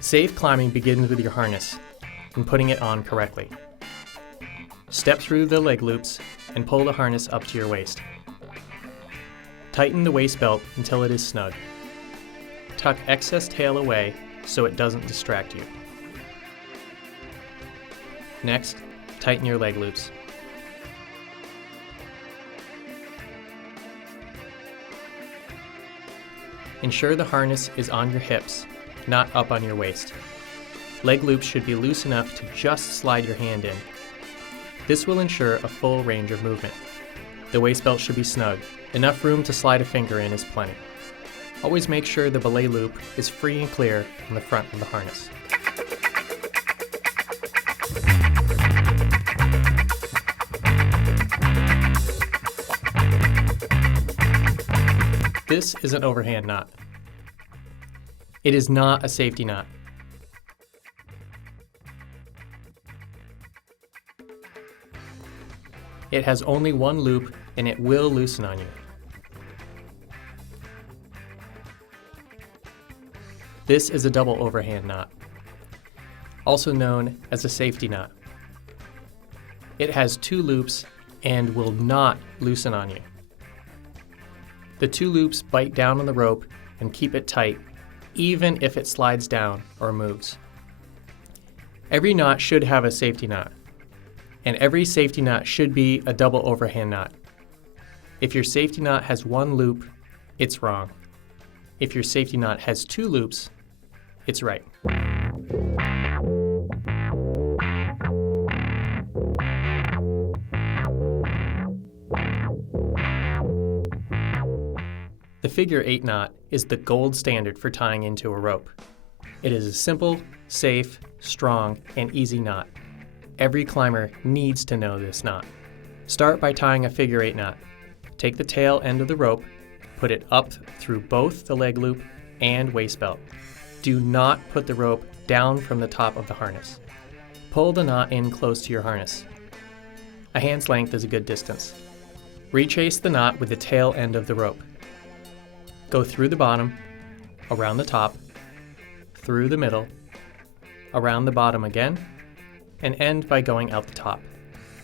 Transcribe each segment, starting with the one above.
Safe climbing begins with your harness and putting it on correctly. Step through the leg loops and pull the harness up to your waist. Tighten the waist belt until it is snug. Tuck excess tail away so it doesn't distract you. Next, tighten your leg loops. Ensure the harness is on your hips, not up on your waist. Leg loops should be loose enough to just slide your hand in. This will ensure a full range of movement. The waist belt should be snug. Enough room to slide a finger in is plenty. Always make sure the belay loop is free and clear from the front of the harness. This is an overhand knot. It is not a safety knot. It has only one loop and it will loosen on you. This is a double overhand knot, also known as a safety knot. It has two loops and will not loosen on you. The two loops bite down on the rope and keep it tight, even if it slides down or moves. Every knot should have a safety knot, and every safety knot should be a double overhand knot. If your safety knot has one loop, it's wrong. If your safety knot has two loops, it's right. The figure 8 knot is the gold standard for tying into a rope. It is a simple, safe, strong, and easy knot. Every climber needs to know this knot. Start by tying a figure 8 knot. Take the tail end of the rope, put it up through both the leg loop and waist belt. Do not put the rope down from the top of the harness. Pull the knot in close to your harness. A hand's length is a good distance. Rechace the knot with the tail end of the rope. Go through the bottom, around the top, through the middle, around the bottom again, and end by going out the top.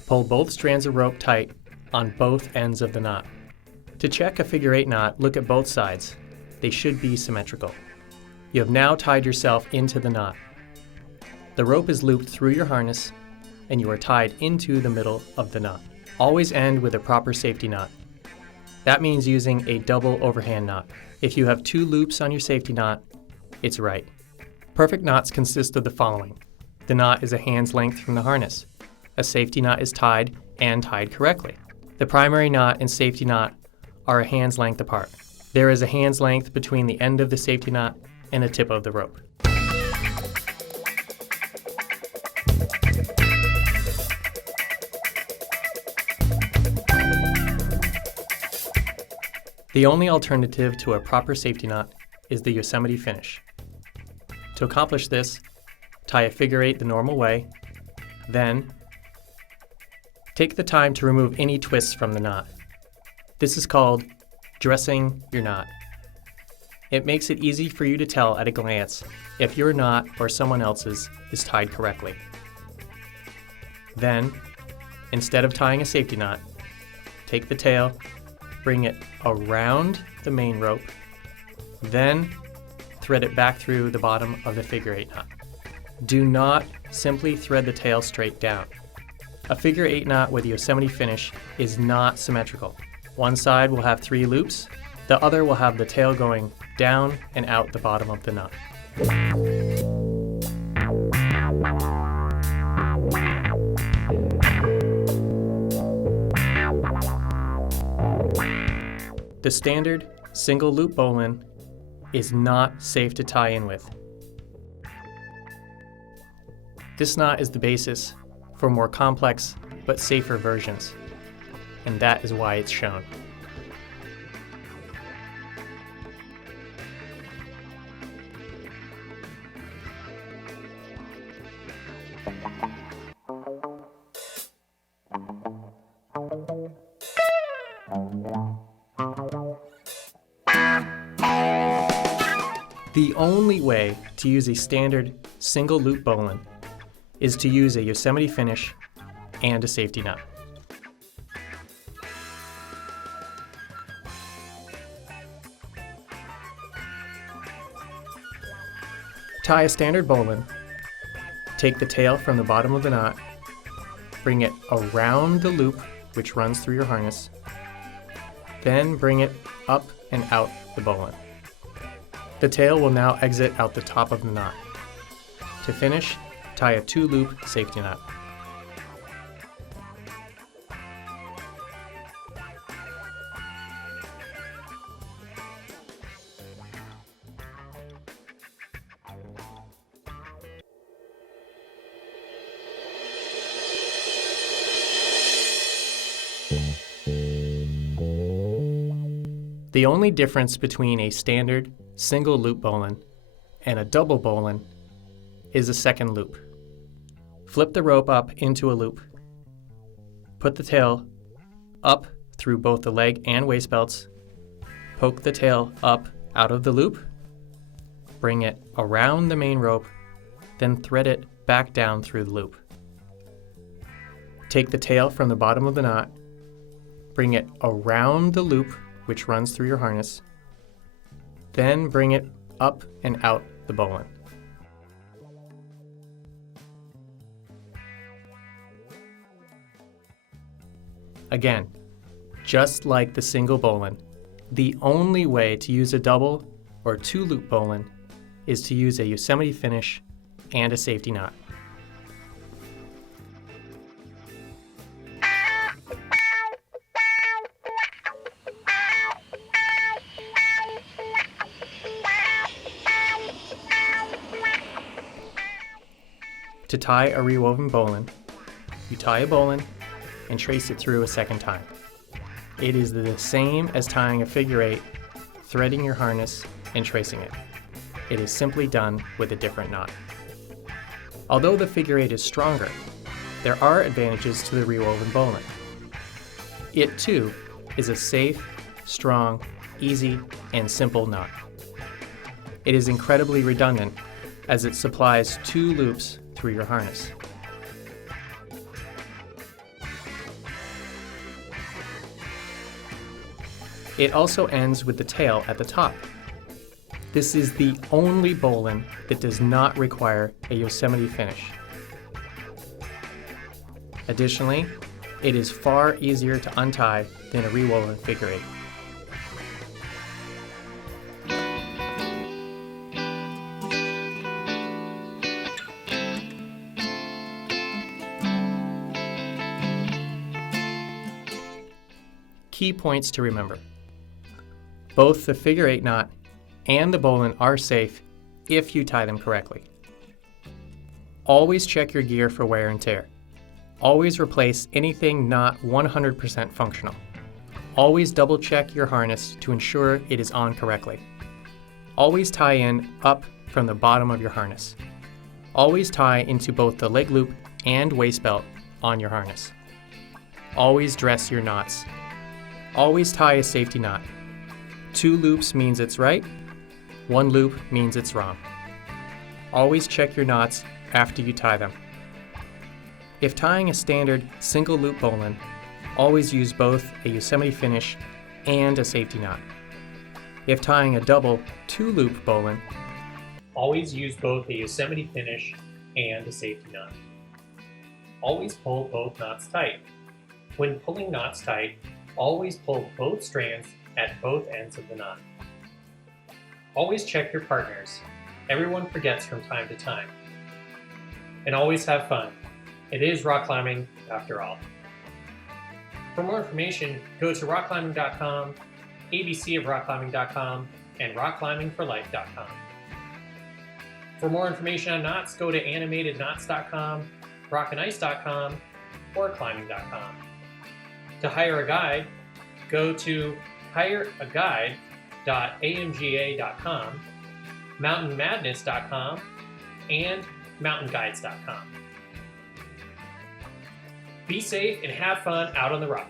Pull both strands of rope tight on both ends of the knot. To check a figure 8 knot, look at both sides. They should be symmetrical. You have now tied yourself into the knot. The rope is looped through your harness, and you are tied into the middle of the knot. Always end with a proper safety knot. That means using a double overhand knot. If you have two loops on your safety knot, it's right. Perfect knots consist of the following. The knot is a hand's length from the harness. A safety knot is tied and tied correctly. The primary knot and safety knot are a hand's length apart. There is a hand's length between the end of the safety knot and the tip of the rope. The only alternative to a proper safety knot is the Yosemite finish. To accomplish this, tie a figure 8 the normal way, then take the time to remove any twists from the knot. This is called dressing your knot. It makes it easy for you to tell at a glance if your knot or someone else's is tied correctly. Then, instead of tying a safety knot, take the tail, bring it around the main rope, then thread it back through the bottom of the figure 8 knot. Do not simply thread the tail straight down. A figure 8 knot with Yosemite finish is not symmetrical. One side will have 3 loops, the other will have the tail going down and out the bottom of the knot. The standard single loop bowline is not safe to tie in with. This knot is the basis for more complex but safer versions, and that is why it's shown. The only way to use a standard single loop bowline is to use a Yosemite finish and a safety knot. Tie a standard bowline, take the tail from the bottom of the knot, bring it around the loop which runs through your harness, then bring it up and out the bowline. The tail will now exit out the top of the knot. To finish, tie a 2-loop safety knot. The only difference between a standard single loop bowline and a double bowline is a second loop. Flip the rope up into a loop. Put the tail up through both the leg and waist belts. Poke the tail up out of the loop. Bring it around the main rope, then thread it back down through the loop. Take the tail from the bottom of the knot. Bring it around the loop which runs through your harness, then bring it up and out the bowline. Again, just like the single bowline, the only way to use a double or 2-loop bowline is to use a Yosemite finish and a safety knot. To tie a rewoven bowline, you tie a bowline and trace it through a second time. It is the same as tying a figure 8, threading your harness and tracing it. It is simply done with a different knot. Although the figure 8 is stronger, there are advantages to the rewoven bowline. It too is a safe, strong, easy, and simple knot. It is incredibly redundant as it supplies 2 loops through your harness. It also ends with the tail at the top. This is the only bowline that does not require a Yosemite finish. Additionally, it is far easier to untie than a rewoven figure 8. Key points to remember. Both the figure 8 knot and the bowline are safe if you tie them correctly. Always check your gear for wear and tear. Always replace anything not 100% functional. Always double check your harness to ensure it is on correctly. Always tie in up from the bottom of your harness. Always tie into both the leg loop and waist belt on your harness. Always dress your knots. Always tie a safety knot. 2 loops means it's right, 1 loop means it's wrong. Always check your knots after you tie them. If tying a standard single loop bowline, always use both a Yosemite finish and a safety knot. If tying a double 2-loop bowline, always use both a Yosemite finish and a safety knot. Always pull both knots tight. When pulling knots tight, always pull both strands at both ends of the knot. Always check your partners. Everyone forgets from time to time. And always have fun. It is rock climbing after all. For more information, go to rockclimbing.com, abcofrockclimbing.com, and rockclimbingforlife.com. For more information on knots, go to animatedknots.com, rockandIce.com, or climbing.com. To hire a guide, go to hireaguide.amga.com, mountainmadness.com, and mountainguides.com. Be safe and have fun out on the rock.